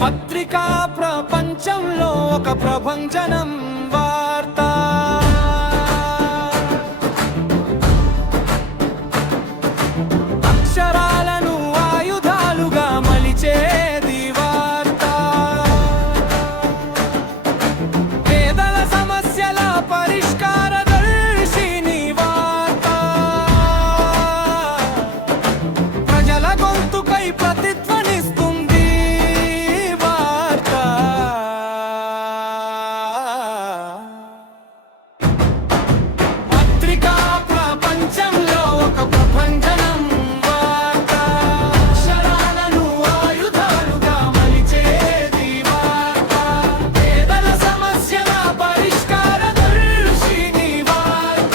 పత్రికా ప్రపంచంలో ఒక ప్రభంజనం వార్త. అక్షరాలను ఆయుధాలుగా మలిచేది వార్త. పేదల సమస్యల పరిష్కార దర్శిని వార్త. ప్రజల గొంతుకై ప్రతిధ్వనిస్తుంది వార్త. పత్రికా ప్రపంచంలో ఒక ప్రభంజనం వార్త. అక్షరాలను ఆయుధాలుగా మలిచేది వార్త. పేదల సమస్యల పరిష్కార దర్శిని వార్త.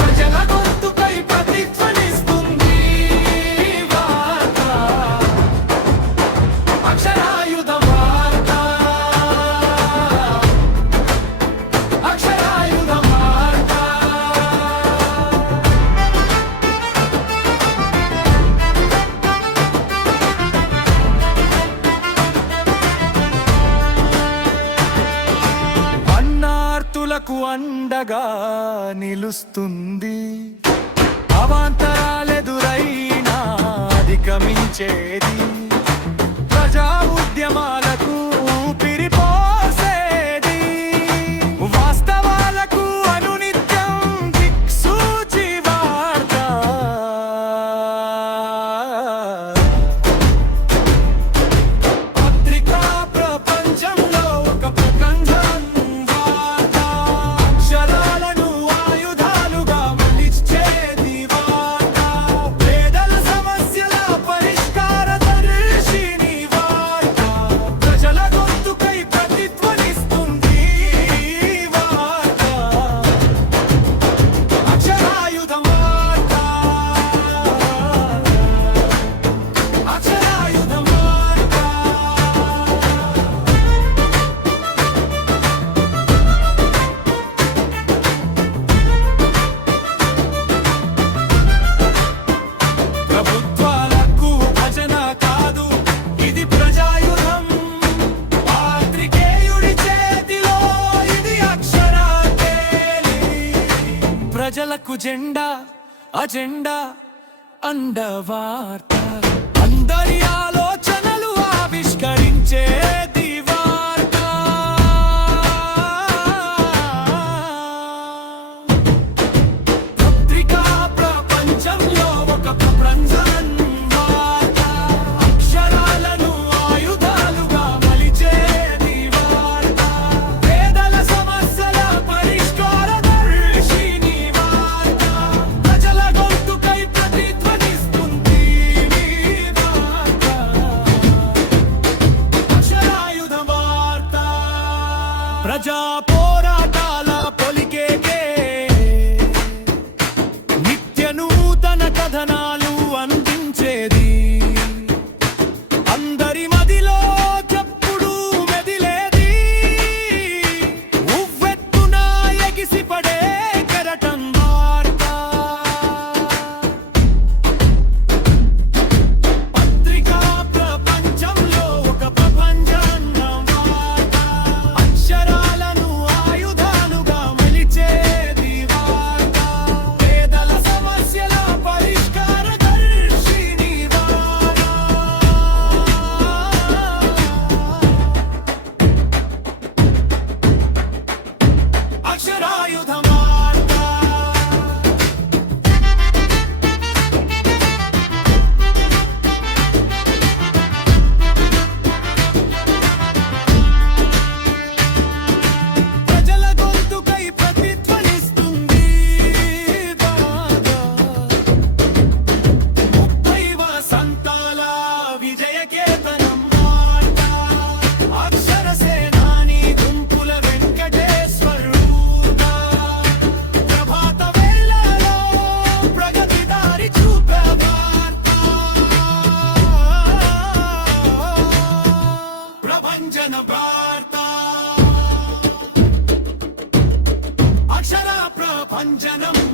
ప్రజల గొంతుకై ప్రతిధ్వనిస్తుంది వార్త. అక్షరాయుధ వార్త. అక్షరాయుధ వార్త. అన్నార్తులకు అండగా నిలుస్తుంది. అవాంతరాలెదురైనా అధిగమించేది. ప్రజా ఉద్యమాలకు ఊపిరిపోసేది. వాస్తవాలకు అనునిత్యం దిక్సూచి వార్త. పత్రికా ప్రపంచంలో ఒక ప్రభంజనం వార్త. అక్షరాలను ఆయుధాలుగా మలిచేది వార్త. పేదల సమస్యల పరిష్కార దర్శిని వార్త. ప్రజల గొంతుకై ప్రతిధ్వనిస్తుంది వార్త. అక్షరాయుధ వార్త. అక్షరాయుధ వార్త. ప్రభుత్వాలకు భజన కాదు, ఇది ప్రజాయుధం. పాత్రికేయుడి చేతిలో ఇది అక్షరాకేలి. ప్రజలకు జెండా అజెండా అండవార్త. అందరి ఆలోచనలు ఆవిష్కరించేది వార్త. పత్రికా ప్రపంచంలో ఒక ప్రభంజనం వార్త. అక్షరాలను ఆయుధాలుగా మలిచేది వార్త. పేదల సమస్యల పరిష్కార దర్శిని వార్త. ప్రజల గొంతుకై ప్రతిధ్వనిస్తుంది వార్త. అక్షరాయుధ వార్త. ప్రజా పోరాటాల పొలికేకే నిత్య నూతన కథనాలు అందించేది. అందరి మదిలో చప్పుడు మెదిలేది. ఉవ్వెత్తున ఎగిసిపడే కెరటం వార్త. పత్రికా ప్రపంచంలో ఒక ప్రభంజనం వార్త. అక్షరాలను ఆయుధాలుగా మలిచేది వార్త. పేదల సమస్యల పరిష్కార దర్శిని వార్త. అక్షరాయుధ వార్త. ప్రజల గొంతుకై ప్రతిధ్వనిస్తుంది వార్త. 30 వసంతాల విజయకేతనం వార్త. అక్షర సేనాని గుంపుల వెంకటేశ్వరుగా. ప్రభాత వేళలో ప్రగతి దారి చూపే వార్త. ప్రభంజన వార్త. జనం